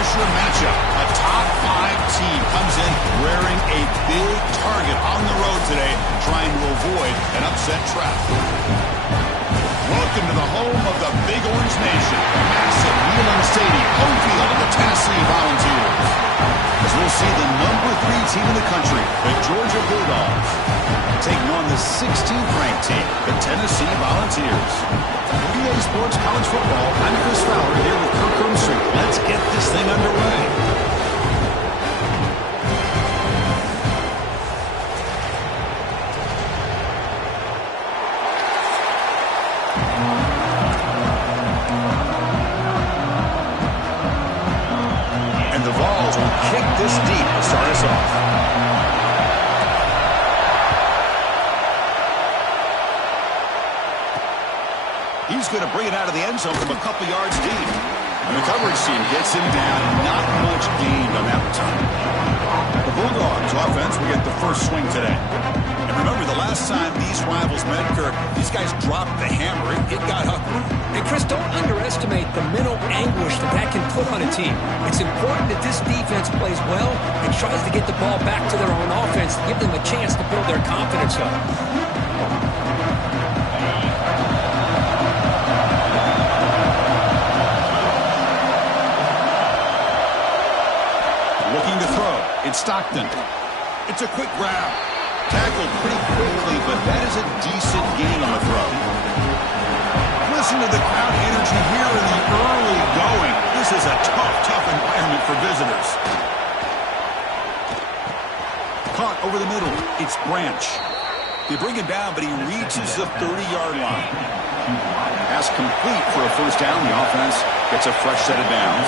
high-pressure matchup. A top-5 team comes in wearing a big target on the road today, trying to avoid an upset trap. Welcome to the home of the Big Orange Nation, massive Neyland Stadium, home field of the Tennessee Volunteers. As we'll see the #3 team in the country, the Georgia Bulldogs, taking on the 16th-ranked team, the Tennessee Volunteers. PA Sports College Football, I'm Chris Fowler here with Kirk Cruiser. Let's get this thing underway. And the Vols will kick this deep to start us off. He's going to bring it out of the end zone from a couple yards deep. And the coverage team gets him down. Not much gained on that return. The Bulldogs offense will get the first swing today. And remember, the last time these rivals met, Kirk, these guys dropped the hammer. It got ugly. And, Chris, don't underestimate the mental anguish that can put on a team. It's important that this defense plays well and tries to get the ball back to their own offense to give them a chance to build their confidence up. Looking to throw. It's Stockton. It's a quick grab. Tackled pretty quickly, but that is a decent gain on the throw. Listen to the crowd energy here in the early going. This is a tough environment for visitors. Caught over the middle. It's Branch. They bring him down, but he reaches the 30-yard line. Pass complete for a first down. The offense gets a fresh set of downs.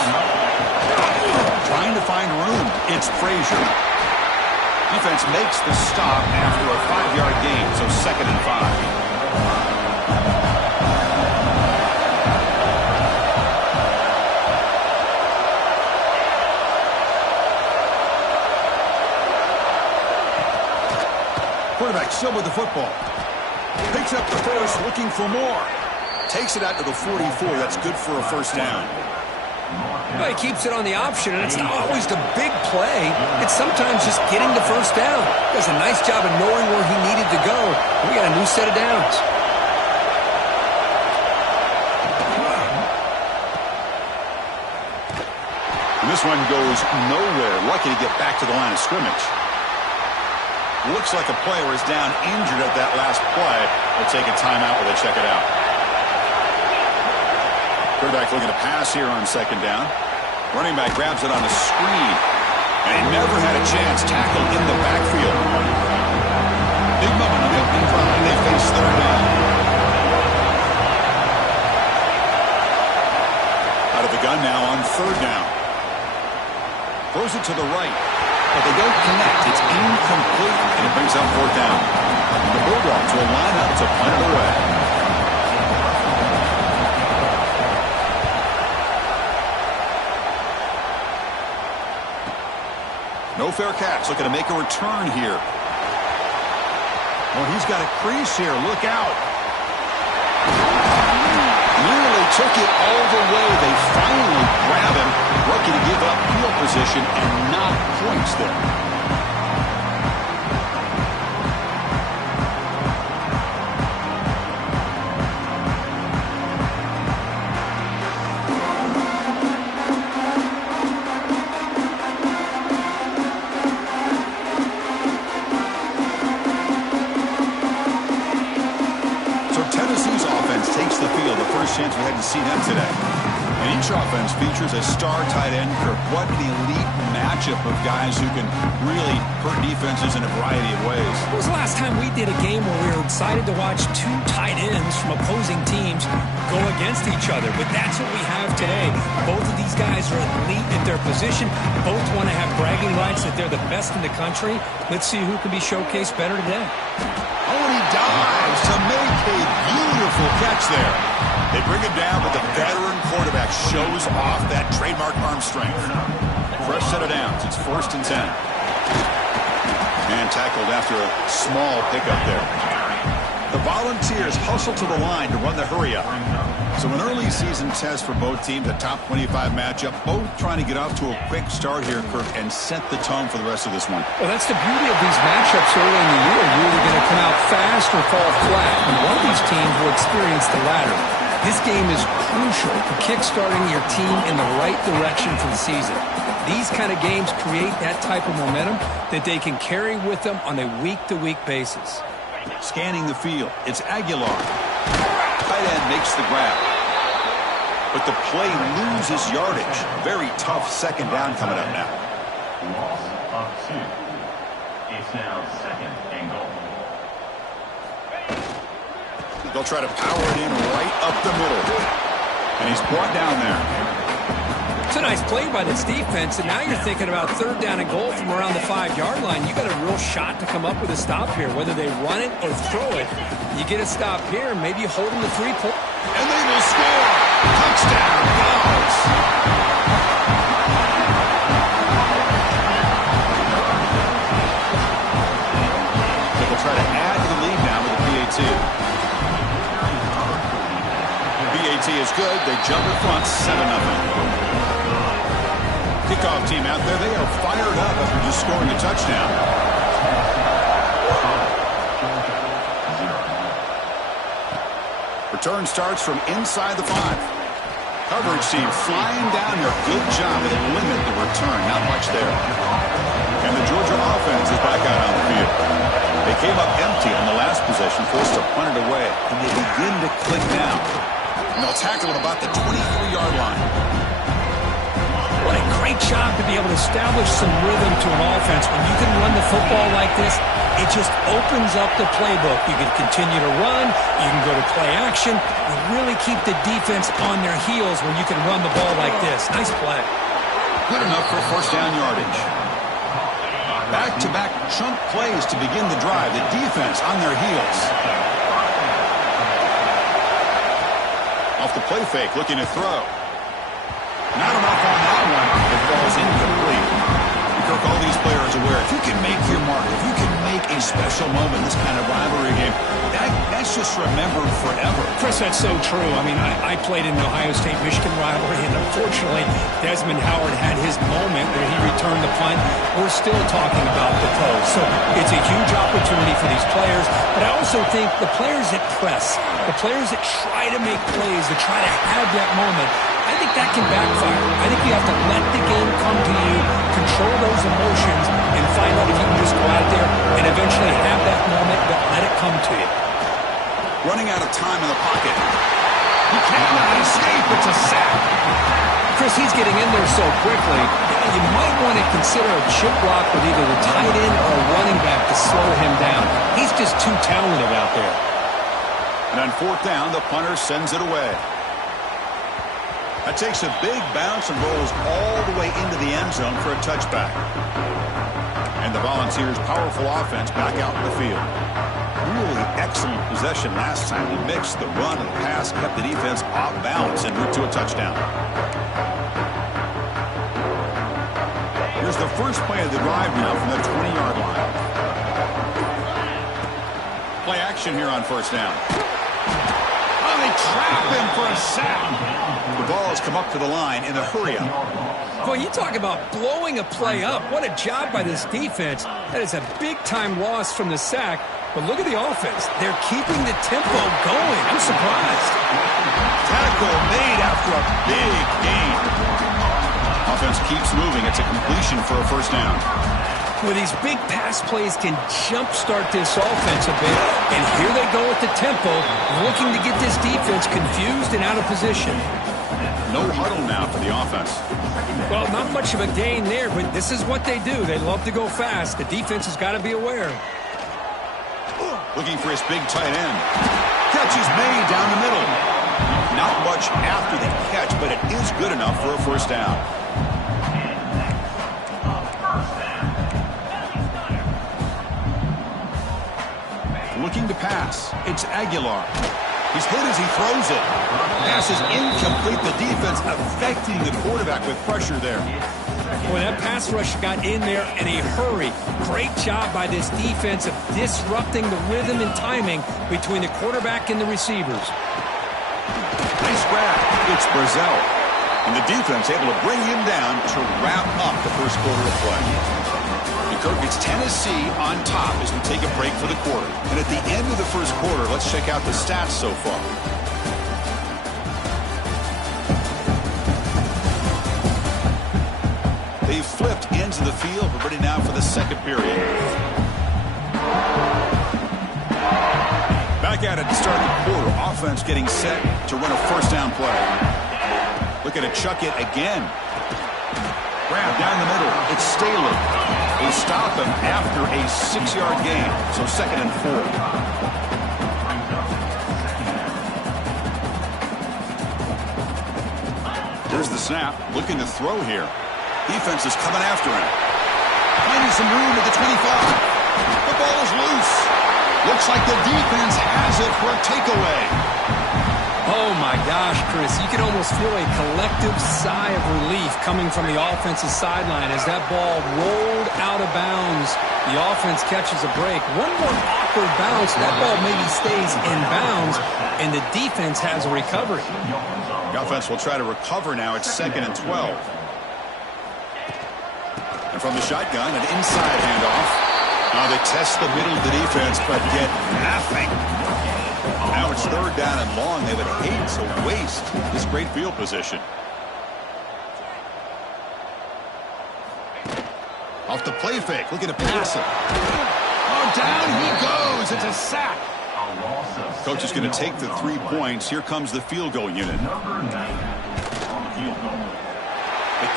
Trying to find room. It's Frazier. Defense makes the stop after a 5-yard gain, so 2nd and 5. Quarterback still with the football. Picks up the first, looking for more. Takes it out to the 44. That's good for a first down. Well, he keeps it on the option, and it's not always the big play. It's sometimes just getting the first down. Does a nice job of knowing where he needed to go. We got a new set of downs. And this one goes nowhere. Lucky to get back to the line of scrimmage. Looks like a player is down injured at that last play. They'll take a timeout while they check it out. Quarterback looking to pass here on 2nd down. Running back grabs it on a screen. And he never had a chance. Tackled in the backfield. Big moment on the opening drive. They face 3rd down. Out of the gun now on 3rd down. Throws it to the right. But they don't connect. It's incomplete. And it brings up 4th down. The Bulldogs will line up to punt it away. No fair catch. Looking to make a return here. Well, he's got a crease here. Look out. Nearly took it all the way. They finally grab him. Lucky to give up field position and not points there. Chance we had to see them today. And each offense features a star tight end. Kirk, what an elite matchup of guys who can really hurt defenses in a variety of ways. When was the last time we did a game where we were excited to watch 2 tight ends from opposing teams go against each other? But that's what we have today. Both of these guys are elite at their position. Both want to have bragging rights that they're the best in the country. Let's see who can be showcased better today. Oh, and he dives to make a beautiful catch there. They bring him down, but the veteran quarterback shows off that trademark arm strength. Fresh set of downs. It's 1st and 10. And tackled after a small pickup there. The Volunteers hustle to the line to run the hurry up. So an early season test for both teams, a top 25 matchup, both trying to get off to a quick start here, Kirk, and set the tone for the rest of this one. Well, that's the beauty of these matchups early in the year. You're either going to come out fast or fall flat, and one of these teams will experience the latter. This game is crucial for kickstarting your team in the right direction for the season. These kind of games create that type of momentum that they can carry with them on a week-to-week basis. Scanning the field, it's Aguilar. Tight end makes the grab. But the play loses yardage. Very tough second down coming up now. Loss of 2. It's now second and goal. They'll try to power it in right up the middle. And he's brought down there. It's a nice play by this defense, and now you're thinking about third down and goal from around the 5-yard line. You got a real shot to come up with a stop here, whether they run it or throw it. You get a stop here, maybe you hold them to 3 points. And they will score! Touchdown, Dogs! They will try to add to the lead now with the PAT. PAT is good. They jump in front, 7-0. Kickoff team out there, they are fired up after just scoring a touchdown. Return starts from inside the 5. Coverage team flying down here. Good job. They limit the return. Not much there. And the Georgia offense is back out on the field. They came up empty on the last possession, forced to punt it away. And they begin to click down. And they'll tackle at about the 23-yard line. What a great job to be able to establish some rhythm to an offense. When you can run the football like this, it just opens up the playbook. You can continue to run. You can go to play action. You really keep the defense on their heels when you can run the ball like this. Nice play. Good enough for first down yardage. Back-to-back chunk plays to begin the drive. The defense on their heels. Off the play fake, looking to throw. Not enough on that one. It falls incomplete. Kirk, all these players aware, if you can make your mark, if you can make a special moment in this kind of rivalry game, that's just remembered forever. Chris, that's so true. I mean, I played in the Ohio State-Michigan rivalry, and unfortunately, Desmond Howard had his moment where he returned the punt. We're still talking about the pros. So it's a huge opportunity for these players, but I also think the players that press, the players that try to make plays, that try to have that moment, I think that can backfire. I think you have to let the game come to you, control those emotions, and find out if you can just go out there and eventually have that moment, but let it come to you. Running out of time in the pocket. He cannot escape. It's a sack. Chris, he's getting in there so quickly. You might want to consider a chip block with either the tight end or a running back to slow him down. He's just too talented out there. And on fourth down, the punter sends it away. That takes a big bounce and rolls all the way into the end zone for a touchback. And the Volunteers' powerful offense back out in the field. Really excellent possession last time. He mixed the run and the pass, kept the defense off balance and route to a touchdown. Here's the first play of the drive now from the 20-yard line. Play action here on first down. Oh, they trap him for a sack. The ball has come up to the line in a hurry-up. Boy, you talk about blowing a play up. What a job by this defense. That is a big-time loss from the sack. But look at the offense. They're keeping the tempo going. I'm surprised. Tackle made after a big gain. Offense keeps moving. It's a completion for a first down. Well, these big pass plays can jumpstart this offense a bit. And here they go with the tempo, looking to get this defense confused and out of position. No huddle now for the offense. Well, not much of a gain there, but this is what they do. They love to go fast. The defense has got to be aware. Looking for his big tight end. Catch is made down the middle. Not much after the catch, but it is good enough for a first down. Looking to pass. It's Aguilar. He's hit as he throws it. Pass is incomplete. The defense affecting the quarterback with pressure there. Boy, that pass rush got in there in a hurry. Great job by this defense of disrupting the rhythm and timing between the quarterback and the receivers. Nice grab. It's Brazil. And the defense able to bring him down to wrap up the first quarter of play. And Kirk, it's Tennessee on top as we take a break for the quarter. And at the end of the first quarter, let's check out the stats so far. They've flipped ends of the field. We're ready now for the second period. Back at it to start the quarter. Offense getting set to run a first down play. Looking to chuck it again. Grab down the middle. It's Staley. They stop him after a 6-yard gain. So 2nd and 4. There's the snap. Looking to throw here. Defense is coming after him. Finding some room at the 25. The ball is loose. Looks like the defense has it for a takeaway. Oh, my gosh, Chris. You can almost feel a collective sigh of relief coming from the offensive sideline as that ball rolled out of bounds. The offense catches a break. One more awkward bounce. That ball maybe stays in bounds, and the defense has a recovery. The offense will try to recover now. It's 2nd and 12. And from the shotgun, an inside handoff. Now they test the middle of the defense, but get nothing. Now it's 3rd down and long. They would hate to waste this great field position. Off the play fake, looking to pass it. Oh, down he goes. It's a sack. Coach is going to take the 3 points. Here comes the field goal unit. The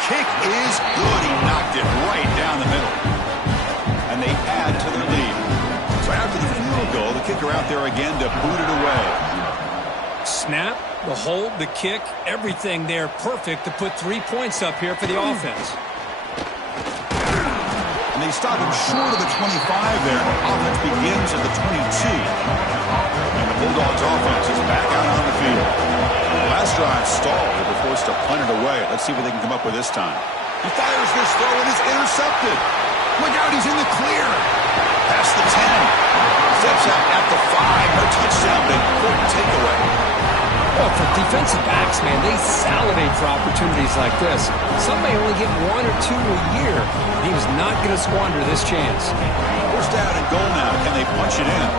kick is good. He knocked it right down the middle. And they add to their lead. So after the field goal, the kicker out there again to boot it away. Snap, the hold, the kick, everything there perfect to put 3 points up here for the offense. And they stop him short of the 25 there. Offense begins at the 22. And the Bulldogs offense is back out on the field. Last drive stalled. They were forced to punt it away. Let's see what they can come up with this time. He fires this throw and it's intercepted. Look out, he's in the clear. Past the 10. Steps out at the 5. No touchdown, but important takeaway. Well, for defensive backs, man, they salivate for opportunities like this. Some may only get 1 or 2 a year. He was not going to squander this chance. First down and goal now. Can they punch it in?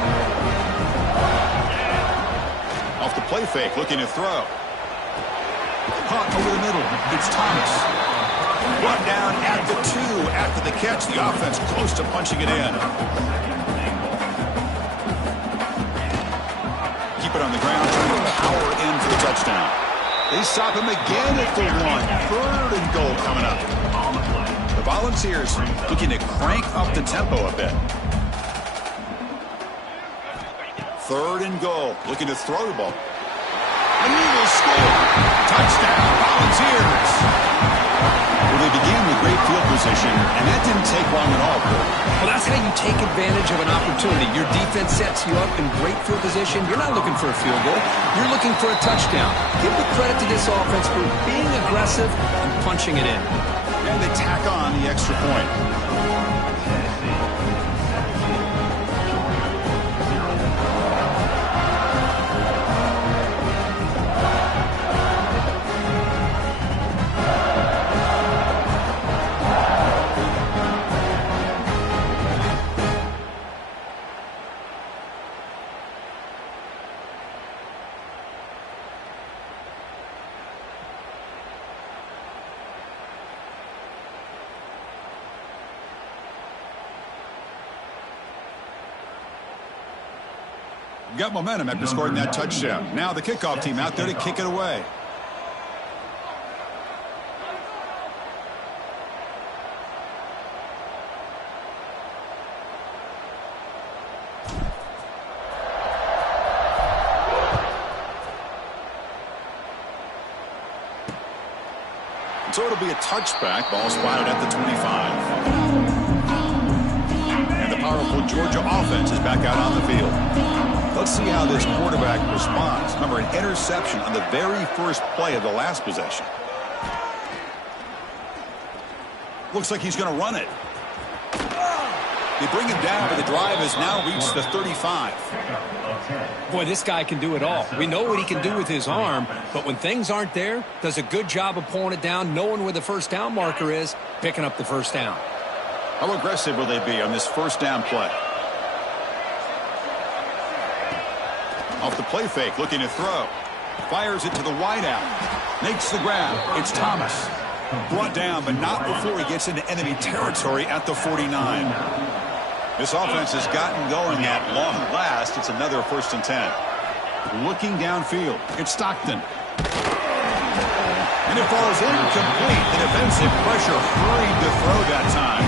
Off the play fake, looking to throw. Caught over the middle. It's Thomas. Brought down at the 2. After the catch, the offense close to punching it in. Keep it on the ground, trying to power in for the touchdown. They stop him again at the 1. 3rd and goal coming up. The Volunteers looking to crank up the tempo a bit. 3rd and goal, looking to throw the ball. And he will score. Touchdown, Volunteers. Well, they began with great field position, and that didn't take long at all. Well, that's how you take advantage of an opportunity. Your defense sets you up in great field position. You're not looking for a field goal. You're looking for a touchdown. Give the credit to this offense for being aggressive and punching it in. And they tack on the extra point. Got momentum after scoring that touchdown. Now the kickoff team out there to kick it away. So it'll be a touchback. Ball spotted at the 25. And the powerful Georgia offense is back out on the field. Let's see how this quarterback responds. Remember, an interception on the very first play of the last possession. Looks like he's going to run it. They bring him down, but the drive has now reached the 35. Boy, this guy can do it all. We know what he can do with his arm, but when things aren't there, does a good job of pulling it down, knowing where the first down marker is, picking up the first down. How aggressive will they be on this first down play? Off the play fake, looking to throw. Fires it to the wideout. Makes the grab. It's Thomas. Brought down, but not before he gets into enemy territory at the 49. This offense has gotten going at long last. It's another 1st and 10. Looking downfield. It's Stockton. And it falls incomplete. The defensive pressure hurried to throw that time.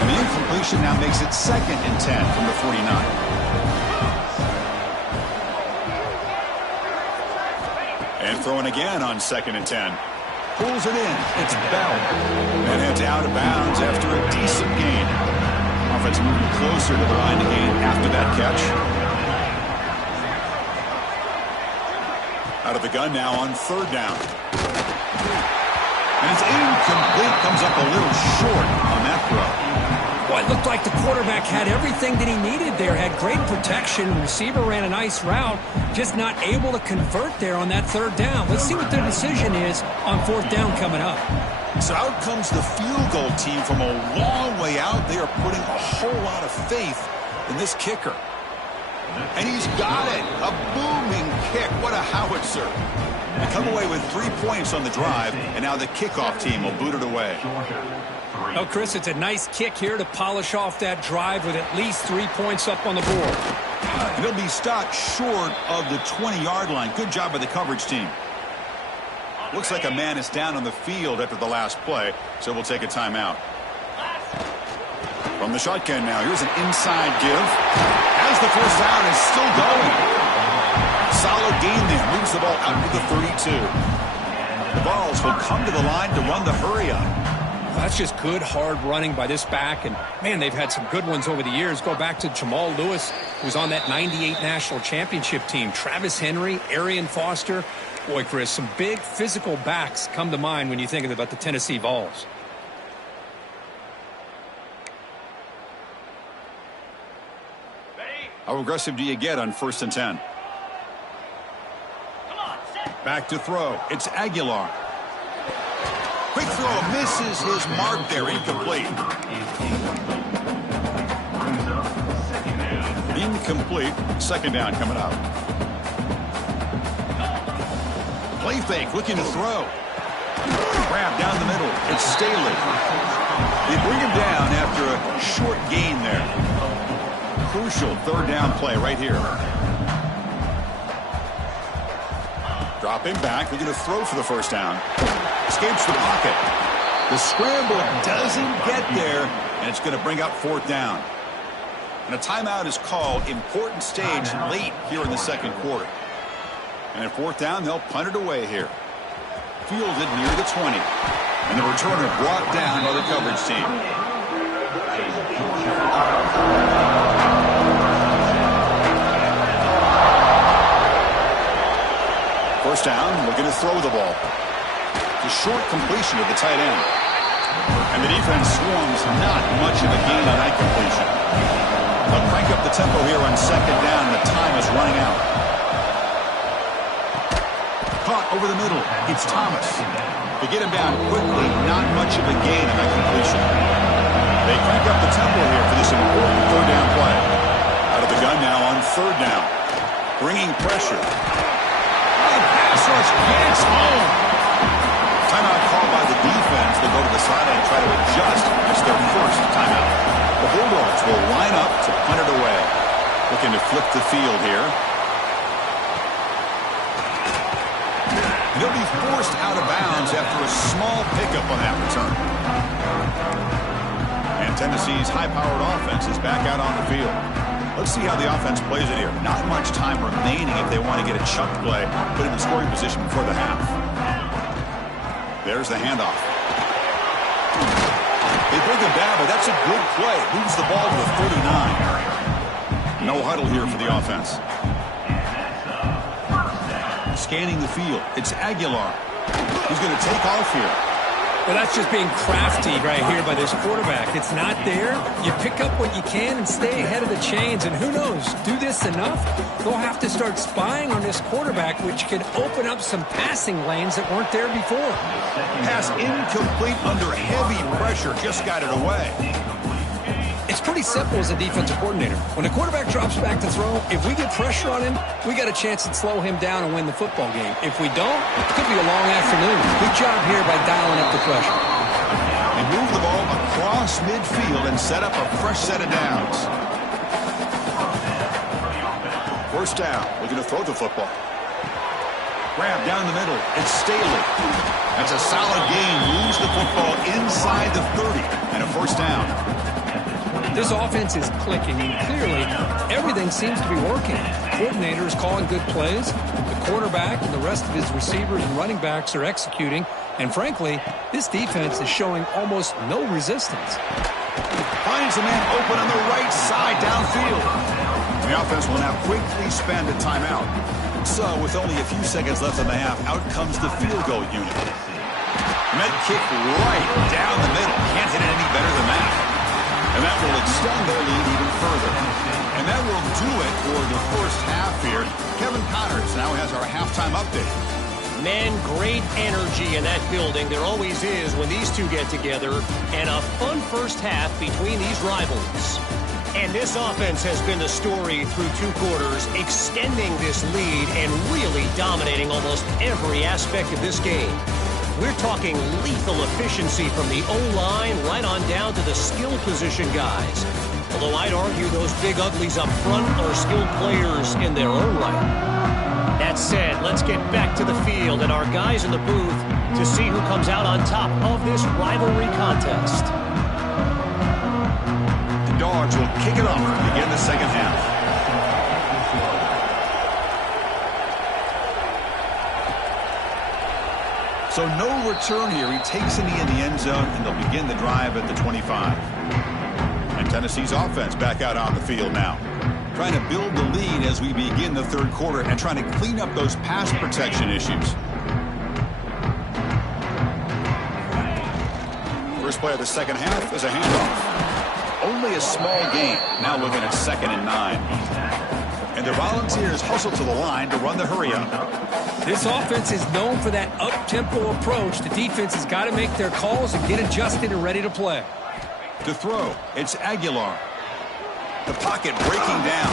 And the incompletion now makes it 2nd and 10 from the 49. And throwing again on 2nd and 10. Pulls it in. It's Bell. And heads out of bounds after a decent gain. Offense moving closer to the line to gain after that catch. Out of the gun now on 3rd down. And it's incomplete. Comes up a little short on that throw. Well, it looked like the quarterback had everything that he needed there. Had great protection. Receiver ran a nice route. Just not able to convert there on that 3rd down. Let's see what their decision is on 4th down coming up. So out comes the field goal team from a long way out. They are putting a whole lot of faith in this kicker. And he's got it. A booming kick. What a howitzer. They come away with 3 points on the drive, and now the kickoff team will boot it away. Oh, Chris, it's a nice kick here to polish off that drive with at least 3 points up on the board. And he'll be stopped short of the 20-yard line. Good job by the coverage team. Looks like a man is down on the field after the last play, so we'll take a timeout. From the shotgun now, here's an inside give. As the first down is still going. Solid gain there. Moves the ball out to the 32. The Vols will come to the line to run the hurry-up. That's just good, hard running by this back. And, man, they've had some good ones over the years. Go back to Jamal Lewis, who was on that 98 National Championship team. Travis Henry, Arian Foster. Boy, Chris, some big physical backs come to mind when you think about the Tennessee Vols. How aggressive do you get on 1st and 10? Back to throw. It's Aguilar. Quick throw. Misses his mark there. Incomplete. Incomplete. 2nd down coming up. Play fake. Looking to throw. Grab down the middle. It's Staley. They bring him down after a short gain there. Crucial 3rd down play right here. Drop him back. Looking to throw for the 1st down. Escapes the pocket. The scramble doesn't get there, and it's going to bring up 4th down. And a timeout is called. Important stage late here in the 2nd quarter. And at 4th down, they'll punt it away here. Fielded near the 20. And the returner brought down by the coverage team. First down, looking to throw the ball. The short completion of the tight end. And the defense swarms not much of a gain on that completion. They'll crank up the tempo here on 2nd down. The time is running out. Caught over the middle. It's Thomas. They get him down quickly. Not much of a gain on that completion. They crank up the tempo here for this important 3rd down play. Out of the gun now on 3rd down. Bringing pressure. Pass rush gets home. Timeout called by the defense. They'll go to the sideline and try to adjust. It's their 1st timeout. The Bulldogs will line up to punt it away. Looking to flip the field here. They'll be forced out of bounds after a small pickup on that return. And Tennessee's high-powered offense is back out on the field. Let's see how the offense plays it here. Not much time remaining if they want to get a chunk play, put him in scoring position before the half. There's the handoff. They bring him down, but that's a good play. Moves the ball to the 39. No huddle here for the offense. Scanning the field. It's Aguilar. He's going to take off here. Well, that's just being crafty right here by this quarterback. It's not there. You pick up what you can and stay ahead of the chains. And who knows, do this enough, they'll have to start spying on this quarterback, which could open up some passing lanes that weren't there before. Pass incomplete under heavy pressure. Just got it away. It's pretty simple as a defensive coordinator. When the quarterback drops back to throw, if we get pressure on him, we got a chance to slow him down and win the football game. If we don't, it could be a long afternoon. Good job here by dialing up the pressure. They move the ball across midfield and set up a fresh set of downs. First down, looking to throw the football. Grab down the middle. It's Staley. That's a solid gain. Moves the football inside the 30 and a first down. This offense is clicking, and clearly everything seems to be working. The coordinator is calling good plays. The quarterback and the rest of his receivers and running backs are executing. And frankly, this defense is showing almost no resistance. Finds a man open on the right side downfield. The offense will now quickly spend a timeout. So with only a few seconds left in the half, out comes the field goal unit. Met kick right down the middle. Can't hit it any better than that. And that will extend their lead even further. And that will do it for the first half here. Kevin Connors now has our halftime update. Man, great energy in that building. There always is when these two get together. And a fun first half between these rivals. And this offense has been the story through two quarters, extending this lead and really dominating almost every aspect of this game. We're talking lethal efficiency from the O-line right on down to the skill position guys. Although I'd argue those big uglies up front are skilled players in their own right. That said, let's get back to the field and our guys in the booth to see who comes out on top of this rivalry contest. The Dogs will kick it off to begin the second half. So no return here. He takes it in the end zone, and they'll begin the drive at the 25. And Tennessee's offense back out on the field now. Trying to build the lead as we begin the third quarter and trying to clean up those pass protection issues. First play of the second half is a handoff. Only a small gain. Now looking at 2nd and 9. And the Volunteers hustle to the line to run the hurry-up. This offense is known for that up-tempo approach. The defense has got to make their calls and get adjusted and ready to play. To throw, it's Aguilar. The pocket breaking down.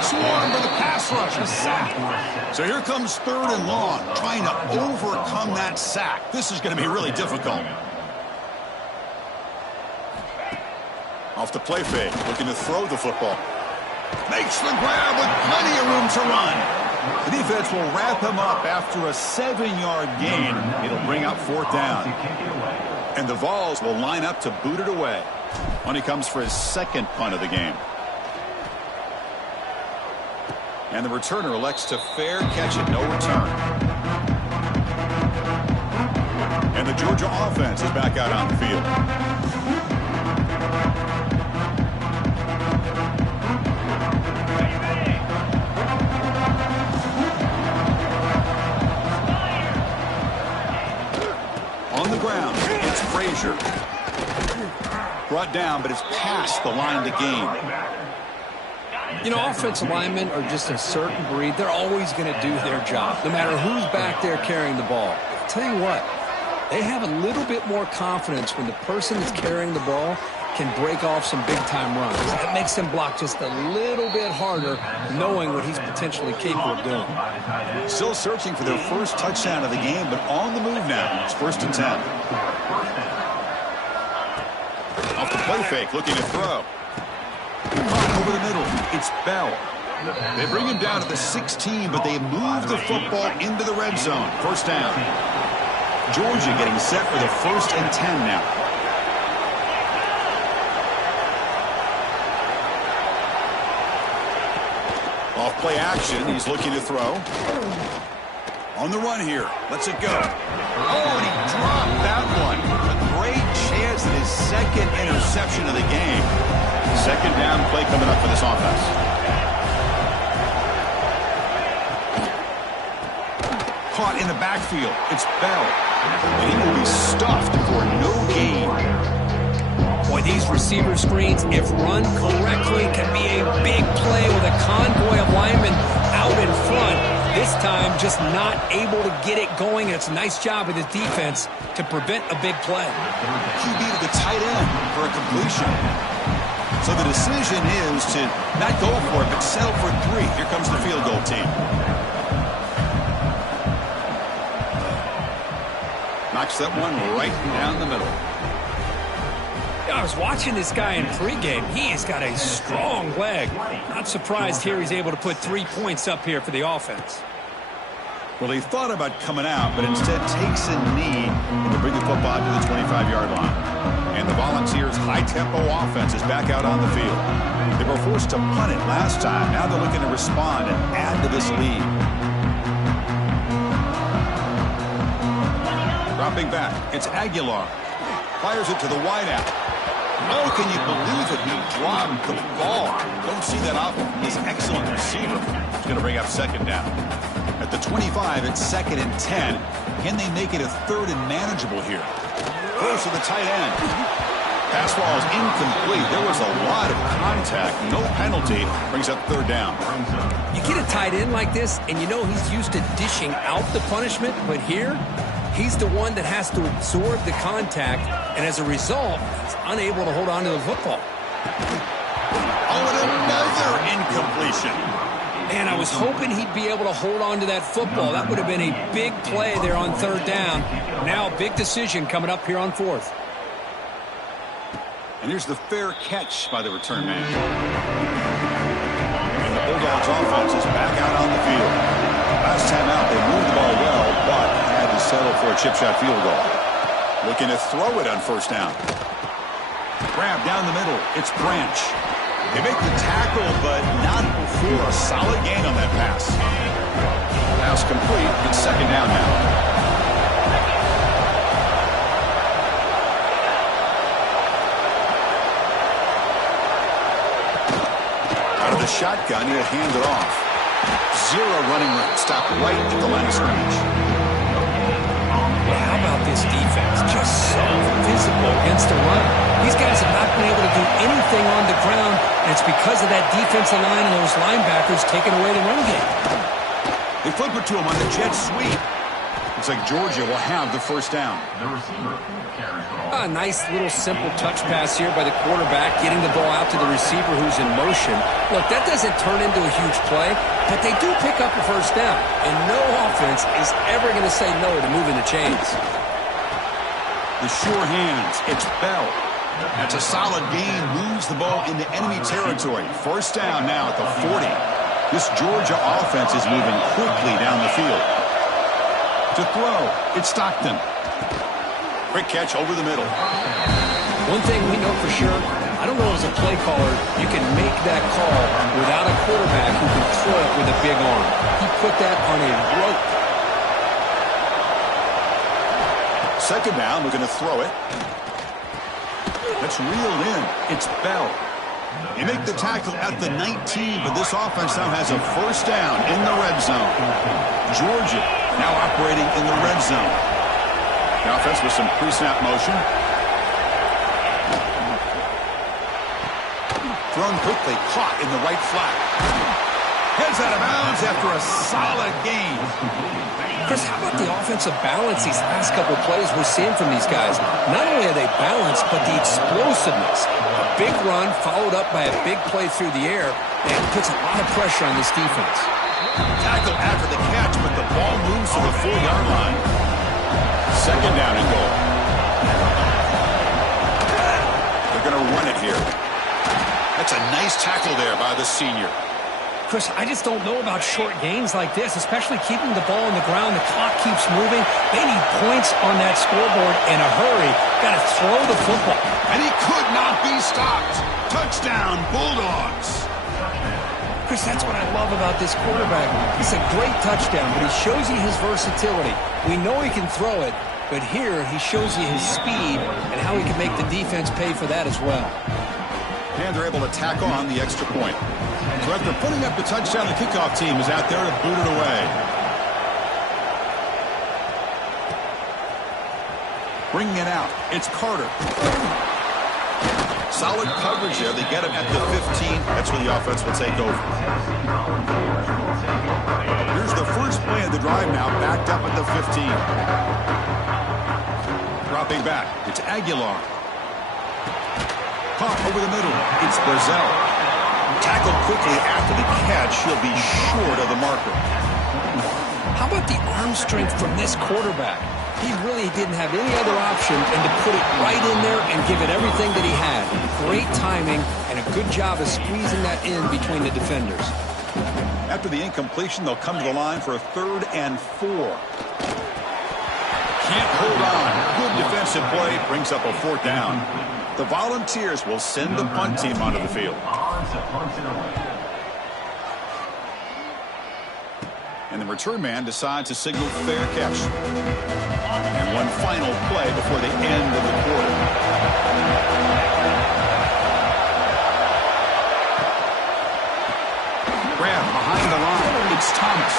Swarm with the pass rush, a sack. So here comes 3rd and long, trying to overcome that sack. This is going to be really difficult. Off the play fake, looking to throw the football. Makes the grab with plenty of room to run. The defense will wrap him up after a 7-yard gain. It'll bring up 4th down. And the Vols will line up to boot it away when he comes for his 2nd punt of the game. And the returner elects to fair catch it, no return. And the Georgia offense is back out on the field. On the ground, it's Frazier. Brought down, but it's past the line to gain. You know, offensive linemen are just a certain breed. They're always going to do their job, no matter who's back there carrying the ball. I'll tell you what, they have a little bit more confidence when the person that's carrying the ball can break off some big-time runs. That makes them block just a little bit harder, knowing what he's potentially capable of doing. Still searching for their first touchdown of the game, but on the move now. It's 1st and 10. Off the play fake, looking to throw. Over the middle, it's Bell. They bring him down to the 16, but they move the football into the red zone. First down. Georgia getting set for the 1st and 10 now. Off play action, he's looking to throw. On the run here, lets it go. Oh, and he dropped that one. A great chance at his 2nd interception of the game. 2nd down play coming up for this offense. Caught in the back backfield. It's Bell. And he will be stuffed for no gain. Boy, these receiver screens, if run correctly, can be a big play with a convoy of linemen out in front. This time, just not able to get it going. It's a nice job with his defense to prevent a big play. QB to the tight end for a completion. So the decision is to not go for it, but settle for 3. Here comes the field goal team. Knocks that one right down the middle. I was watching this guy in pregame. He has got a strong leg. Not surprised here he's able to put 3 points up here for the offense. Well, he thought about coming out, but instead takes a knee and to bring the football to the 25-yard line. And the Volunteers' high-tempo offense is back out on the field. They were forced to punt it last time. Now they're looking to respond and add to this lead. Dropping back, it's Aguilar. Fires it to the wideout. Oh, can you believe it? He dropped the ball. Don't see that often from this excellent receiver. He's going to bring up second down. At the 25, it's 2nd and 10. Can they make it a 3rd and manageable here? Close to the tight end. Pass ball is incomplete. There was a lot of contact. No penalty. Brings up 3rd down. You get a tight end like this, and you know he's used to dishing out the punishment, but here, he's the one that has to absorb the contact, and as a result, he's unable to hold on to the football. Oh, and another incompletion. And I was hoping he'd be able to hold on to that football. That would have been a big play there on 3rd down. Now a big decision coming up here on 4th. And here's the fair catch by the return man. And the Bulldogs offense is back out on the field. Last time out, they moved the ball well, but had to settle for a chip shot field goal. Looking to throw it on 1st down. Grab down the middle. It's Branch. They make the tackle, but not before a solid gain on that pass. Pass complete. It's 2nd down now. Out of the shotgun, he'll hand it off. 0 running room. Stop right at the line of scrimmage. Well, how about this defense? Just so physical against the run. These guys have not been able to do anything on the ground, and it's because of that defensive line and those linebackers taking away the run game. They flip it to him on the jet sweep. Looks like Georgia will have the 1st down. The receiver carries the ball. A nice little simple touch pass here by the quarterback, getting the ball out to the receiver who's in motion. Look, that doesn't turn into a huge play, but they do pick up a 1st down, and no offense is ever going to say no to moving the chains. The sure hands. It's Bell. That's a solid gain. Moves the ball into enemy territory. 1st down now at the 40. This Georgia offense is moving quickly down the field. To throw, it's Stockton. Quick catch over the middle. One thing we know for sure, I don't know as a play caller, you can make that call without a quarterback who can throw it with a big arm. He put that on a rope. 2nd down, we're going to throw it. That's reeled in. It's Bell. You make the tackle at the 19, but this offense now has a 1st down in the red zone. Georgia now operating in the red zone. The offense with some pre-snap motion. Thrown quickly, caught in the right flat. Heads out of bounds after a solid gain. Chris, how about the offensive balance these last couple of plays we're seeing from these guys? Not only are they balanced, but the explosiveness. A big run followed up by a big play through the air, and it puts a lot of pressure on this defense. Tackle after the catch, but the ball moves to the 4-yard line. 2nd down and goal. They're going to run it here. That's a nice tackle there by the senior. Chris, I just don't know about short gains like this, especially keeping the ball on the ground. The clock keeps moving. They need points on that scoreboard in a hurry. Got to throw the football. And he could not be stopped. Touchdown, Bulldogs. Chris, that's what I love about this quarterback. It's a great touchdown, but he shows you his versatility. We know he can throw it, but here he shows you his speed and how he can make the defense pay for that as well. And they're able to tack on the extra point. So after putting up the touchdown, the kickoff team is out there to boot it away. Bringing it out. It's Carter. Solid coverage there. They get him at the 15. That's where the offense will take over. Here's the first play of the drive now, backed up at the 15. Dropping back. It's Aguilar. Caught over the middle. It's Brazil. Tackled quickly after the catch. He'll be short of the marker. How about the arm strength from this quarterback? He really didn't have any other option than to put it right in there and give it everything that he had. Great timing and a good job of squeezing that in between the defenders. After the incompletion, they'll come to the line for a 3rd and 4. Can't hold on. Good defensive play. Brings up a 4th down. The Volunteers will send the punt team onto the field. And the return man decides to signal fair catch. And one final play before the end of the quarter. Grab behind the line. It's Thomas.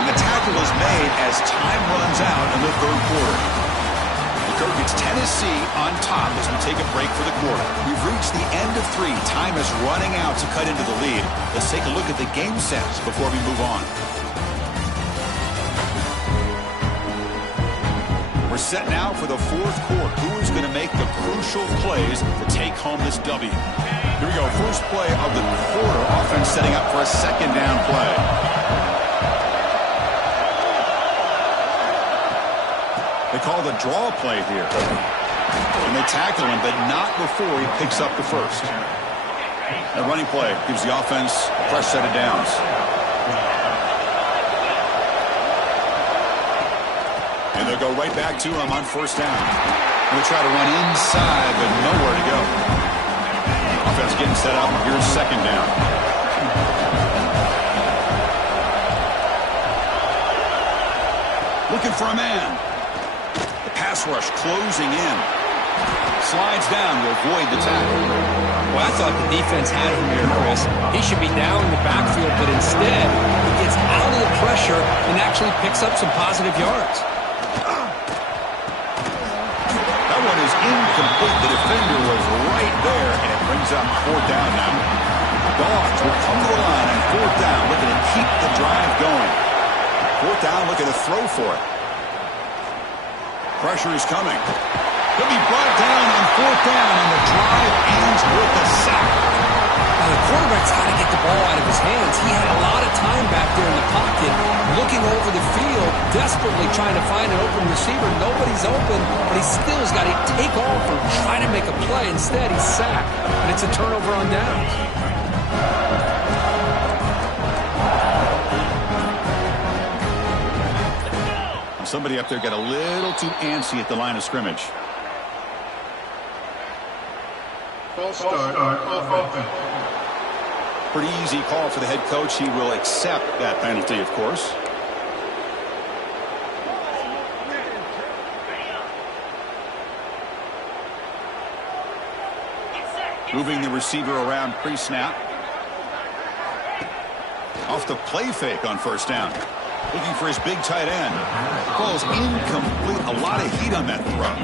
And the tackle is made as time runs out in the 3rd quarter. The Kirk gets Tennessee on top as we take a break for the quarter. We've reached the end of 3. Time is running out to cut into the lead. Let's take a look at the game sets before we move on. We're set now for the 4th quarter. Who is going to make the crucial plays to take home this W? Here we go. First play of the quarter. Offense setting up for a 2nd down play. They call the draw play here. And they tackle him, but not before he picks up the first. The running play gives the offense a fresh set of downs. And they'll go right back to him on 1st down. They'll try to run inside, but nowhere to go. Offense getting set up. Here's 2nd down. Looking for a man. The pass rush closing in. Slides down to avoid the tackle. Well, I thought the defense had him here, Chris. He should be down in the backfield, but instead he gets out of the pressure and actually picks up some positive yards. That one is incomplete. The defender was right there, and it brings up 4th down now. The Dogs will come to the line on 4th down, looking to keep the drive going. 4th down, looking to throw for it. Pressure is coming. He'll be brought down on 4th down, and the drive ends with a sack. Now, the quarterback's got to get the ball out of his hands. He had a lot of time back there in the pocket, looking over the field, desperately trying to find an open receiver. Nobody's open, but he still has got to take off or try to make a play. Instead, he's sacked, and it's a turnover on downs. Somebody up there got a little too antsy at the line of scrimmage. False start. Pretty easy call for the head coach. He will accept that penalty, of course. Moving the receiver around pre-snap. Off the play fake on 1st down. Looking for his big tight end. Ball's incomplete. A lot of heat on that throw.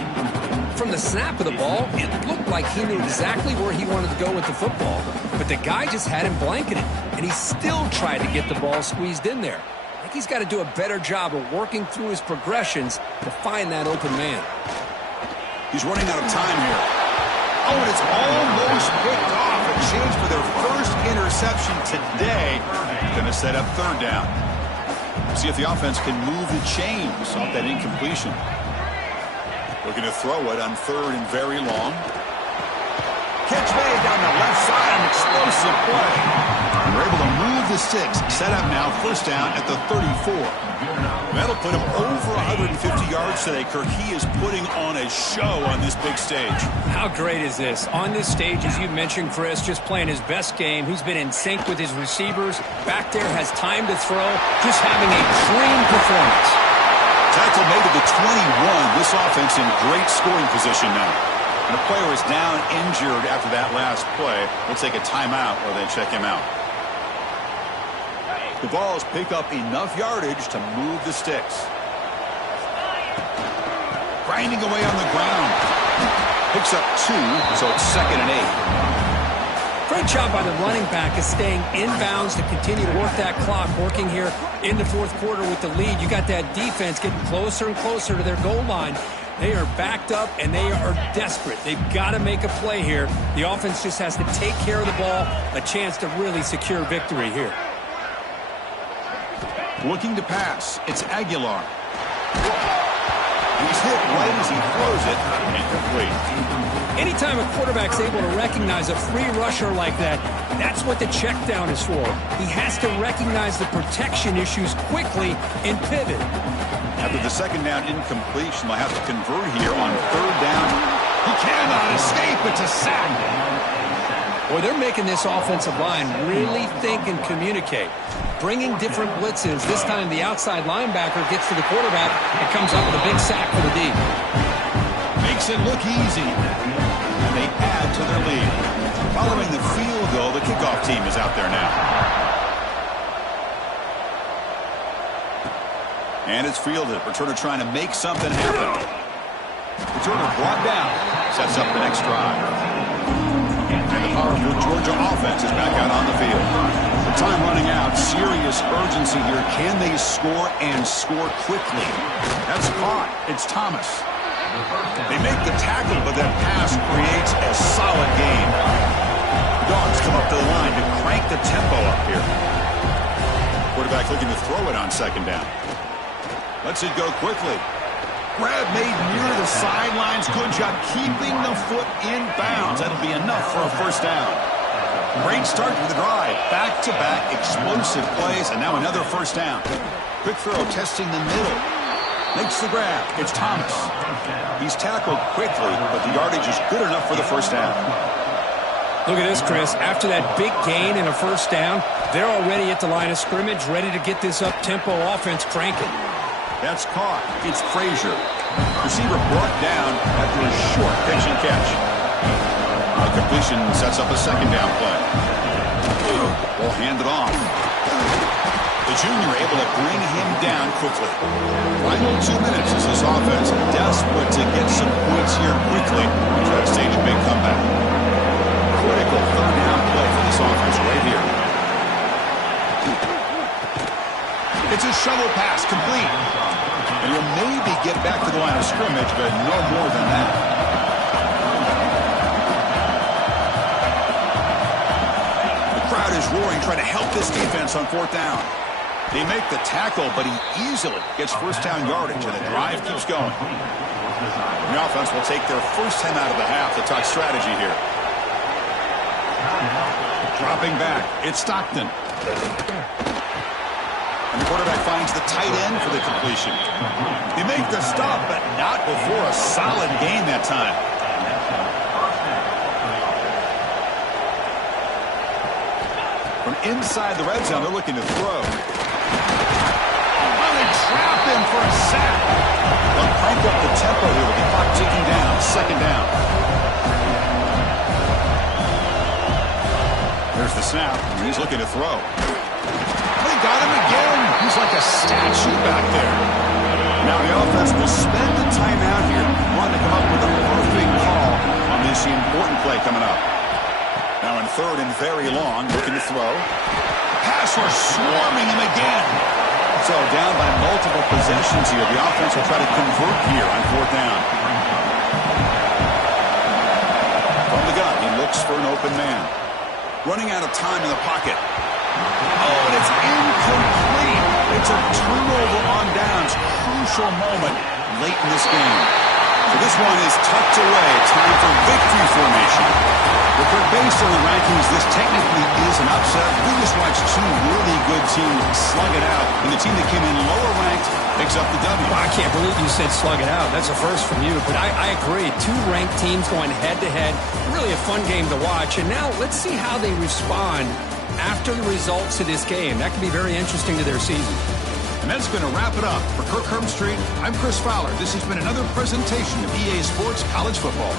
From the snap of the ball, it looked like he knew exactly where he wanted to go with the football. But the guy just had him blanketed, and he still tried to get the ball squeezed in there. I think he's got to do a better job of working through his progressions to find that open man. He's running out of time here. Oh, and it's almost picked off. A chance for their first interception today. Going to set up 3rd down. See if the offense can move the chains off that incompletion. Looking to throw it on 3rd and very long. Catch made down the left side. An explosive play. And we're able to move the sticks. Set up now 1st down at the 34. That'll put him over 150 yards today, Kirk. He is putting on a show on this big stage. How great is this? On this stage, as you mentioned, Chris, just playing his best game. He's been in sync with his receivers. Back there, has time to throw. Just having a clean performance. Tackle made to the 21. This offense in great scoring position now. And the player is down injured after that last play. We'll take a timeout or they check him out. The Vols pick up enough yardage to move the sticks. grinding away on the ground. Picks up 2, so it's 2nd and 8. Great job by the running back of staying inbounds to continue to work that clock, working here in the 4th quarter with the lead. You got that defense getting closer and closer to their goal line. They are backed up, and they are desperate. They've got to make a play here. The offense just has to take care of the ball, a chance to really secure victory here. Looking to pass. It's Aguilar. He's hit right as he throws it. Incomplete. Anytime a quarterback's able to recognize a free rusher like that, that's what the check down is for. He has to recognize the protection issues quickly and pivot. After the 2nd down incompletion, they'll have to convert here on 3rd down. He cannot escape. It's a sack. Boy, they're making this offensive line really think and communicate. Bringing different blitzes. This time the outside linebacker gets to the quarterback and comes up with a big sack for the D. Makes it look easy. And they add to their lead. Following the field goal, the kickoff team is out there now. And it's fielded. Returner trying to make something happen. Returner brought down. Sets up the next drive. And the powerful Georgia offense is back out on the field. The time running out. Serious urgency here. Can they score and score quickly? That's caught. It's Thomas. They make the tackle, but that pass creates a solid gain. Dogs come up to the line to crank the tempo up here. Quarterback looking to throw it on 2nd down. Lets it go quickly. Grab made near the sidelines. Good job keeping the foot in bounds. That'll be enough for a 1st down. Great start to the drive. Back-to-back explosive plays, and now another 1st down. Quick throw testing the middle. Makes the grab. It's Thomas. He's tackled quickly, but the yardage is good enough for the 1st down. Look at this, Chris. After that big gain and a 1st down, they're already at the line of scrimmage, ready to get this up-tempo offense cranking. That's caught. It's Frazier. Receiver brought down after a short pitch and catch. Completion sets up a 2nd down play. Ball handed off. The junior able to bring him down quickly. Final 2 minutes as this offense desperate to get some points here quickly and try to stage a big comeback. Critical 3rd down play for this offense right here. It's a shovel pass, complete. And he'll maybe get back to the line of scrimmage, but no more than that. The crowd is roaring, trying to help this defense on 4th down. They make the tackle, but he easily gets 1st down yardage, and the drive keeps going. The offense will take their 1st time out of the half to talk strategy here. Dropping back, it's Stockton. And the quarterback finds the tight end for the completion. They make the stop, but not before a solid gain that time. From inside the red zone, they're looking to throw. Oh, they trap him for a sack. They'll crank up the tempo here with the clock ticking down. 2nd down. There's the snap. He's looking to throw. They got him again. He's like a statue back there. Now the offense will spend the timeout here. Want to come up with a perfect call on this important play coming up. Now in 3rd and very long, looking to throw. Pass rush swarming him again. So down by multiple possessions here. The offense will try to convert here on 4th down. From the gun, he looks for an open man. Running out of time in the pocket. Oh, and it's incomplete. It's a turnover on downs. Crucial moment late in this game. So this one is tucked away. Time for victory formation. But based on the rankings, this technically is an upset. We just watched 2 really good teams slug it out, and the team that came in lower ranked picks up the W. Well, I can't believe you said slug it out. That's a first from you, but I agree. 2 ranked teams going head-to-head. Really a fun game to watch. And now let's see how they respond after the results of this game. That could be very interesting to their season. And that's going to wrap it up. For Kirk Herbstreit, I'm Chris Fowler. This has been another presentation of EA Sports College Football.